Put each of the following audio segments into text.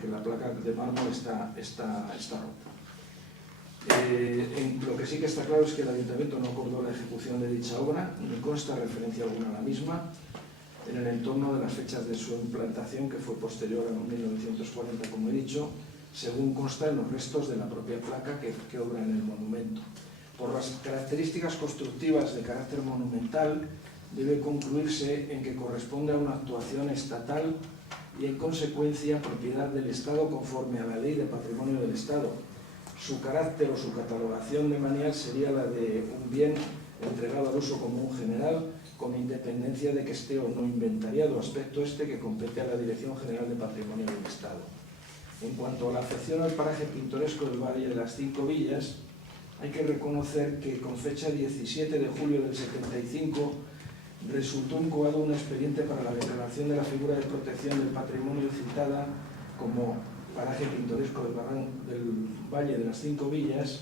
porque la placa de mármol está rota. Lo que sí que está claro es que el Ayuntamiento no acordó la ejecución de dicha obra, ni consta referencia alguna a la misma, en el entorno de las fechas de su implantación, que fue posterior a 1940, como he dicho, según consta en los restos de la propia placa que obra en el monumento. Por las características constructivas de carácter monumental, debe concluirse en que corresponde a una actuación estatal y, en consecuencia, propiedad del Estado conforme a la Ley de Patrimonio del Estado. Su carácter o su catalogación de manial sería la de un bien entregado al uso común general, con independencia de que esté o no inventariado, aspecto este que compete a la Dirección General de Patrimonio del Estado. En cuanto a la afección al paraje pintoresco del Valle de las Cinco Villas, hay que reconocer que con fecha 17 de julio del 75 resultó incoado un expediente para la declaración de la figura de protección del patrimonio citada como paraje pintoresco del Valle de las Cinco Villas,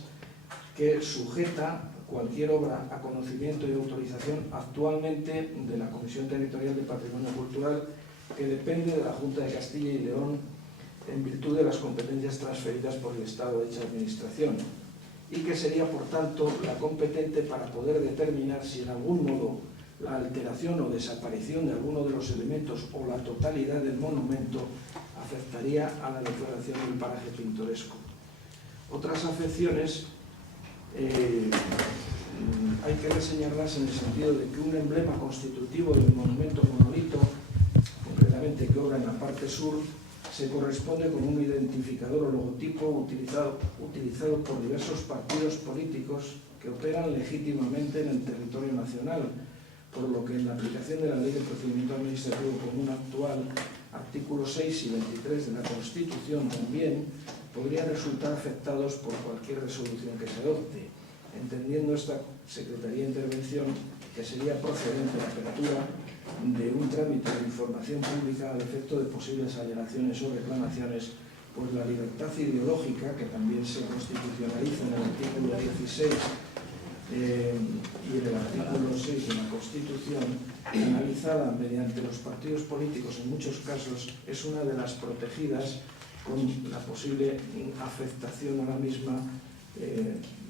que sujeta cualquier obra a conocimiento y autorización actualmente de la Comisión Territorial de Patrimonio Cultural, que depende de la Junta de Castilla y León en virtud de las competencias transferidas por el Estado a dicha administración, y que sería, por tanto, la competente para poder determinar si en algún modo la alteración o desaparición de alguno de los elementos o la totalidad del monumento afectaría a la declaración del paraje pintoresco. Otras afecciones hay que reseñarlas en el sentido de que un emblema constitutivo del monumento monolito, concretamente que obra en la parte sur, se corresponde con un identificador o logotipo utilizado por diversos partidos políticos que operan legítimamente en el territorio nacional, por lo que en la aplicación de la Ley de Procedimiento Administrativo Común actual, artículos 6 y 23 de la Constitución también, podrían resultar afectados por cualquier resolución que se adopte, entendiendo esta Secretaría de Intervención que sería procedente la apertura de un trámite de información pública al efecto de posibles alegaciones o reclamaciones, pues la libertad ideológica, que también se constitucionaliza en el artículo 16 y en el artículo 6 de la Constitución, analizada mediante los partidos políticos en muchos casos, es una de las protegidas con la posible afectación a la misma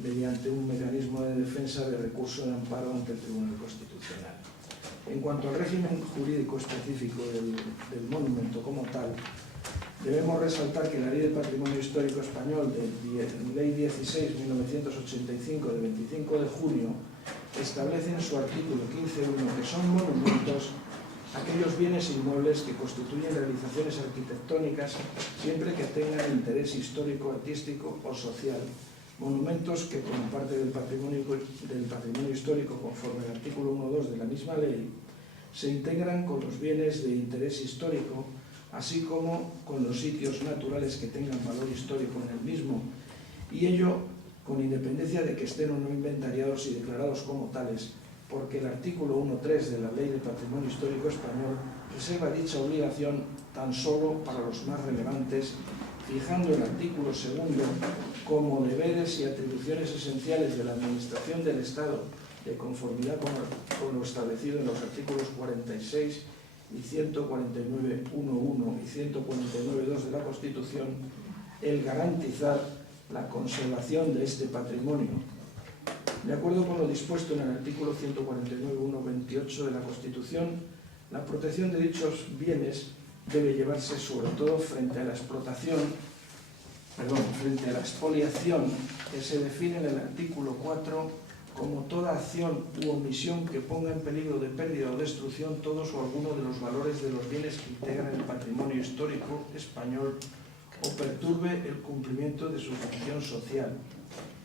mediante un mecanismo de defensa de recurso de amparo ante el Tribunal Constitucional. En cuanto al régimen jurídico específico del monumento como tal, debemos resaltar que la Ley de Patrimonio Histórico Español, Ley 16/1985, de 25 de junio, establece en su artículo 15.1 que son monumentos aquellos bienes inmuebles que constituyen realizaciones arquitectónicas siempre que tengan interés histórico, artístico o social. Monumentos que, como parte del patrimonio histórico, conforme al artículo 1.2 de la misma ley, se integran con los bienes de interés histórico, así como con los sitios naturales que tengan valor histórico en el mismo, y ello con independencia de que estén o no inventariados y declarados como tales, porque el artículo 1.3 de la Ley de Patrimonio Histórico Español reserva dicha obligación tan solo para los más relevantes, fijando el artículo 2 como deberes y atribuciones esenciales de la Administración del Estado, de conformidad con lo establecido en los artículos 46 y 149.1.1 y 149.2 de la Constitución, el garantizar la conservación de este patrimonio. De acuerdo con lo dispuesto en el artículo 149.1.28 de la Constitución, la protección de dichos bienes debe llevarse sobre todo frente a la expoliación, que se define en el artículo 4 como toda acción u omisión que ponga en peligro de pérdida o destrucción todos o alguno de los valores de los bienes que integran el patrimonio histórico español o perturbe el cumplimiento de su función social,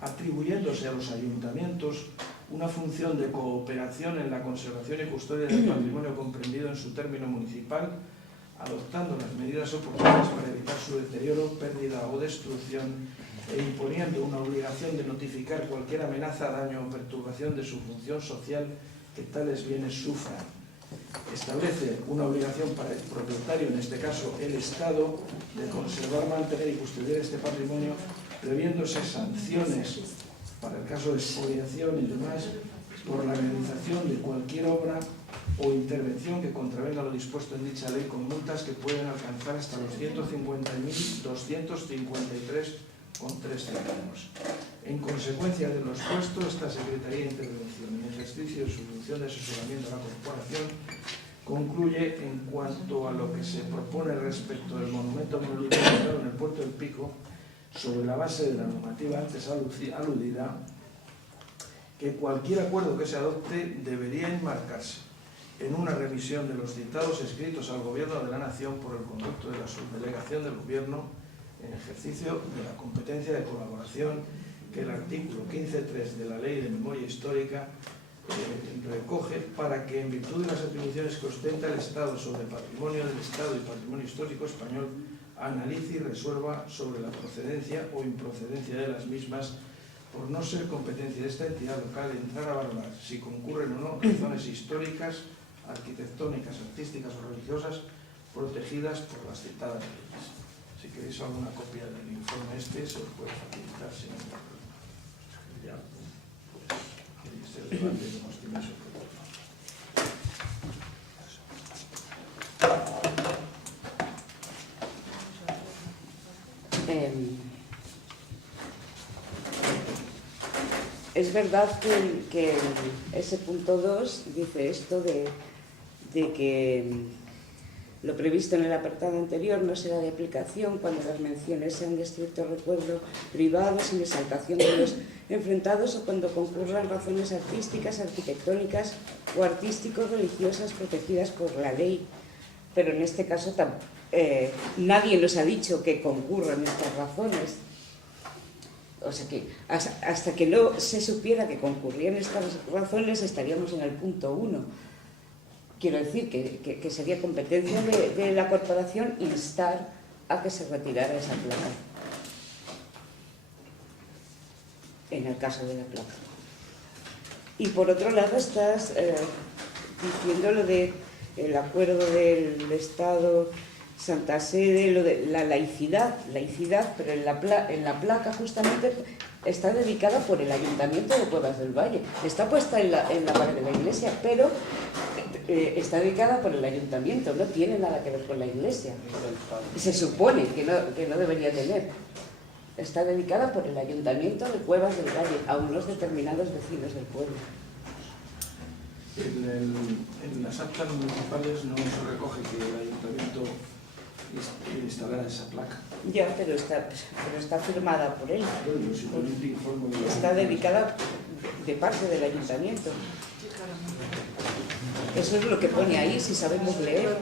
atribuyéndose a los ayuntamientos una función de cooperación en la conservación y custodia del patrimonio comprendido en su término municipal, adoptando las medidas oportunas para evitar su deterioro, pérdida o destrucción e imponiendo una obligación de notificar cualquier amenaza, daño o perturbación de su función social que tales bienes sufran. Establece una obligación para el propietario, en este caso el Estado, de conservar, mantener y custodiar este patrimonio, previéndose sanciones para el caso de expoliación y demás por la realización de cualquier obra o intervención que contravenga lo dispuesto en dicha ley, con multas que pueden alcanzar hasta los 150.253,3 céntimos. En consecuencia de lo expuesto, esta Secretaría de Intervención, en ejercicio de su función de asesoramiento a la corporación, concluye en cuanto a lo que se propone respecto del monumento monolítico en el puerto del Pico, sobre la base de la normativa antes aludida, que cualquier acuerdo que se adopte debería enmarcarse en una revisión de los citados escritos al Gobierno de la Nación por el conducto de la subdelegación del Gobierno en ejercicio de la competencia de colaboración que el artículo 15.3 de la Ley de Memoria Histórica recoge, para que, en virtud de las atribuciones que ostenta el Estado sobre el patrimonio del Estado y patrimonio histórico español, analice y resuelva sobre la procedencia o improcedencia de las mismas, por no ser competencia de esta entidad local, entrar a valorar si concurren o no razones históricas, arquitectónicas, artísticas o religiosas protegidas por las citadas leyes. Si queréis alguna copia del informe se os puede facilitar sin ningún problema. Ya, pues, este es el debate que hemos tenido sobre el tema. Es verdad que ese punto 2 dice esto de que lo previsto en el apartado anterior no será de aplicación cuando las menciones sean de estricto recuerdo privado, sin exaltación de los enfrentados, o cuando concurran razones artísticas, arquitectónicas o artístico-religiosas protegidas por la ley. Pero en este caso nadie nos ha dicho que concurran estas razones. O sea que hasta que no se supiera que concurrían estas razones estaríamos en el punto 1. Quiero decir que sería competencia de la corporación instar a que se retirara esa placa, en el caso de la placa. Y por otro lado estás diciendo lo del acuerdo del Estado, Santa Sede, lo de la laicidad, pero en la placa justamente está dedicada por el Ayuntamiento de Cuevas del Valle. Está puesta en la pared de la iglesia, pero está dedicada por el Ayuntamiento, no tiene nada que ver con la iglesia. Se supone que no debería tener. Está dedicada por el Ayuntamiento de Cuevas del Valle a unos determinados vecinos del pueblo. En las actas municipales no se recoge que el Ayuntamiento instalar esa placa. Ya, pero está firmada por él. Está dedicada de parte del Ayuntamiento. Eso es lo que pone ahí, si sabemos leer.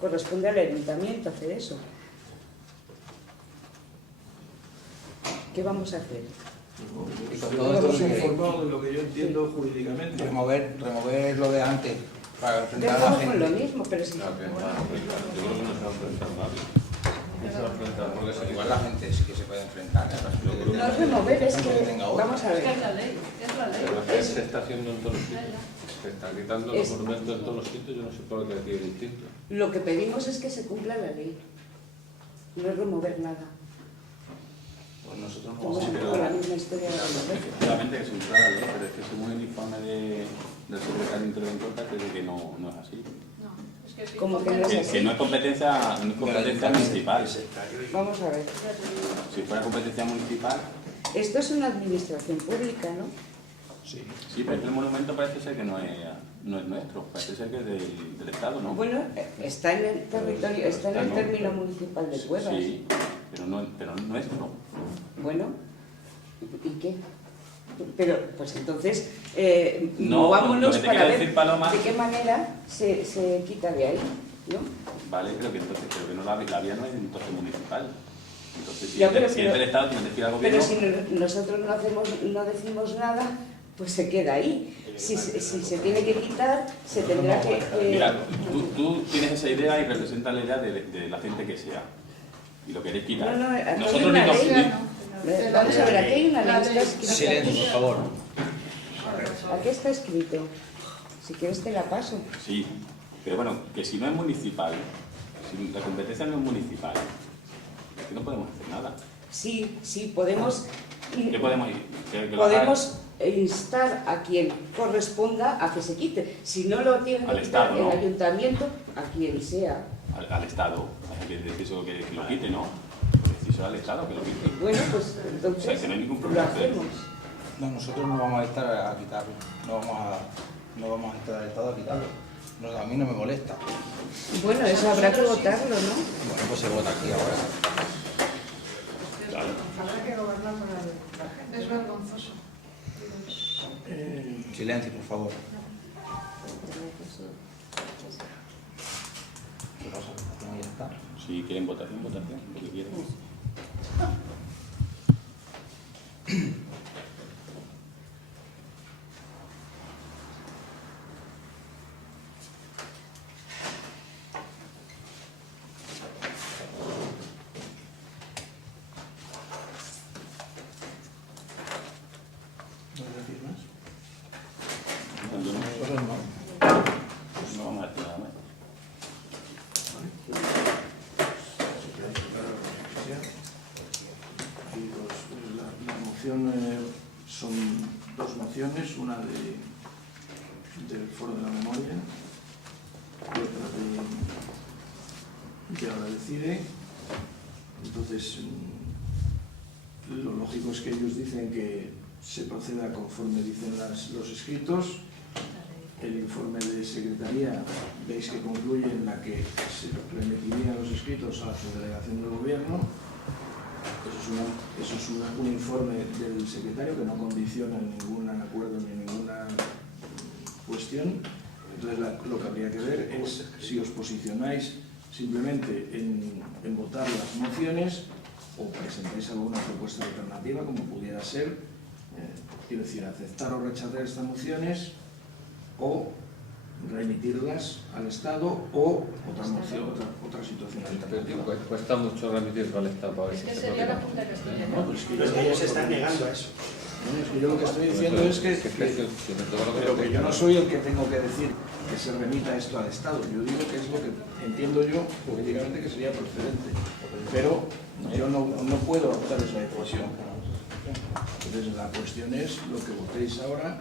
Corresponde al Ayuntamiento hacer eso. ¿Qué vamos a hacer? Estamos informados de lo que yo entiendo jurídicamente. Remover lo de antes para enfrentar a la gente. Con lo mismo, pero si... Yo creo que no se va a enfrentar nadie. Igual la gente sí que se puede enfrentar. No es remover, es que... Vamos a ver. Es que es la ley, es la ley. Pero que se está haciendo en todos los sitios. Se está quitando los monumentos en todos los sitios, yo no sé por qué aquí es distinto. Lo que pedimos es que se cumpla la ley. No es remover nada. Pues nosotros no Estamos vamos a con la misma historia de remover. efectivamente que se cumpla la ley, pero es que según el informe del secretario interventor parece que no es así. No, es que sí. Como que no es así. Que no es competencia municipal. Vamos a ver. Si fuera competencia municipal, Esto es una administración pública, ¿no? Sí. sí, pero el monumento parece ser que no es nuestro, parece ser que es del Estado, ¿no? Bueno, está en el territorio, está en el término municipal de Cuevas. Sí, pero no nuestro. Bueno, ¿y qué? Pero, pues entonces, No, movámonos lo que te para quiero ver decir, Paloma, de qué manera se quita de ahí, ¿no? vale, pero que entonces creo que no la vía no es entonces municipal. Entonces, si Ya, es pero del Estado, tiene que decir al Pero gobierno. si nosotros no decimos nada, pues se queda ahí. Si se tiene que quitar, se tendrá que... Mira, tú tienes esa idea y representas la idea de la gente que sea. Y lo querés quitar. No, aquí Nosotros hay una ni nos- ley. Vamos a ver, aquí hay una ley, está escrita. Silencio, por favor. Aquí está escrito. Si quieres te la paso. Sí, pero bueno, que si no es municipal, Si la competencia no es municipal, que no podemos hacer nada. Sí, sí, podemos... ¿Qué podemos ir? Que lo Podemos instar a quien corresponda a que se quite. Si no lo tiene Al que quitar Estado, ¿no? el ayuntamiento, a quien sea. al Estado, hay que decir eso que lo quite, ¿no? Decir al Estado que lo quite. Bueno, pues O sea, entonces que no hay ningún lo problema. hacemos. No, nosotros no vamos a estar a quitarlo. No vamos a entrar al Estado a quitarlo. No, a mí no me molesta. Bueno, eso habrá que votarlo, ¿no? Bueno, pues se vota aquí ahora. Claro. Habrá que gobernar para la gente. Es vergonzoso. Silencio, por favor. ¿Qué pasa? No, ya está. Si quieren votación, lo que quieran. ¿No decir más? Nosotros no. Pues no vamos a decir nada más. La moción son dos mociones, una del Foro de la Memoria y otra de Ahora Decide. Entonces, lo lógico es que ellos dicen que se proceda conforme dicen los escritos. El informe de secretaría, veis que concluye en la que se remitirían los escritos a la subdelegación del gobierno. Eso es un informe del secretario que no condiciona ningún acuerdo ni ninguna cuestión. Entonces lo que habría que ver es si os posicionáis simplemente en votar las mociones o presentáis alguna propuesta alternativa, como pudiera ser, quiero decir, aceptar o rechazar estas mociones, o remitirlas al Estado, o otra moción, otra situación alternativa. Cuesta mucho remitirlo al Estado para ver Es si que se sería la puede. Junta de Castilla. No, pues Pero es que ellos se están negando a eso. No, es que yo lo que estoy diciendo es que pero que yo no soy el que tengo que decir que se remita esto al Estado. Yo digo que es lo que entiendo yo políticamente que sería procedente. Pero yo no puedo adoptar esa decisión. Entonces la cuestión es lo que votéis ahora.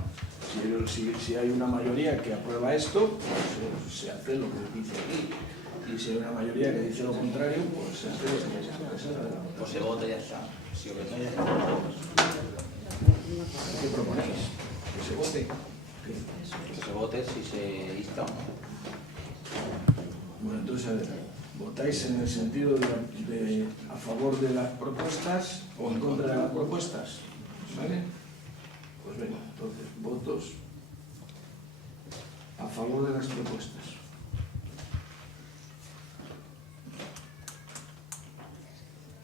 Si hay una mayoría que aprueba esto, pues se hace lo que dice aquí. Y si hay una mayoría que dice lo contrario, pues se hace lo que se hace. Pues se vota y ya está. Si os no, ya está. ¿Qué proponéis? ¿Que se vote? Que se vote si se insta o no. Bueno, entonces, a ver, ¿votáis en el sentido de a favor de las propuestas o en contra de las propuestas? ¿Vale? Pues venga, entonces, votos a favor de las propuestas.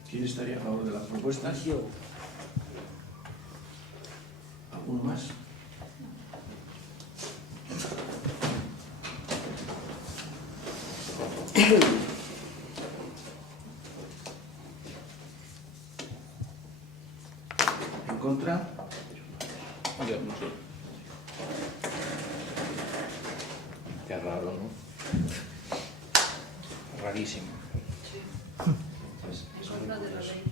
¿Quién estaría a favor de las propuestas? Yo. ¿Alguno más? ¿En contra? Yo no sé. Qué raro, ¿no? Rarísimo. Es contra de la ley.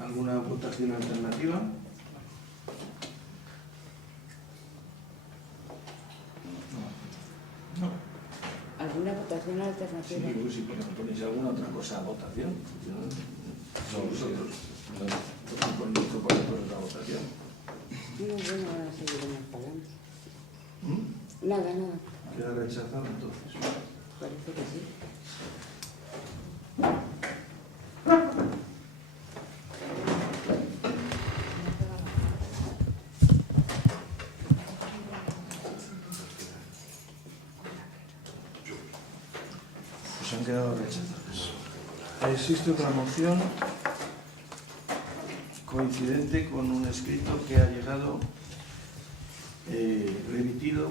¿Alguna votación alternativa? No. ¿Alguna votación Sí, alternativa? pues si ponéis alguna otra cosa a votación. No, vosotros. Proponéis otra votación. No, bueno, ahora seguiremos hablando. ¿Mm? Nada, nada. Queda rechazado entonces. Parece que sí. Pues han quedado rechazadas. Existe otra moción coincidente con un escrito que ha llegado remitido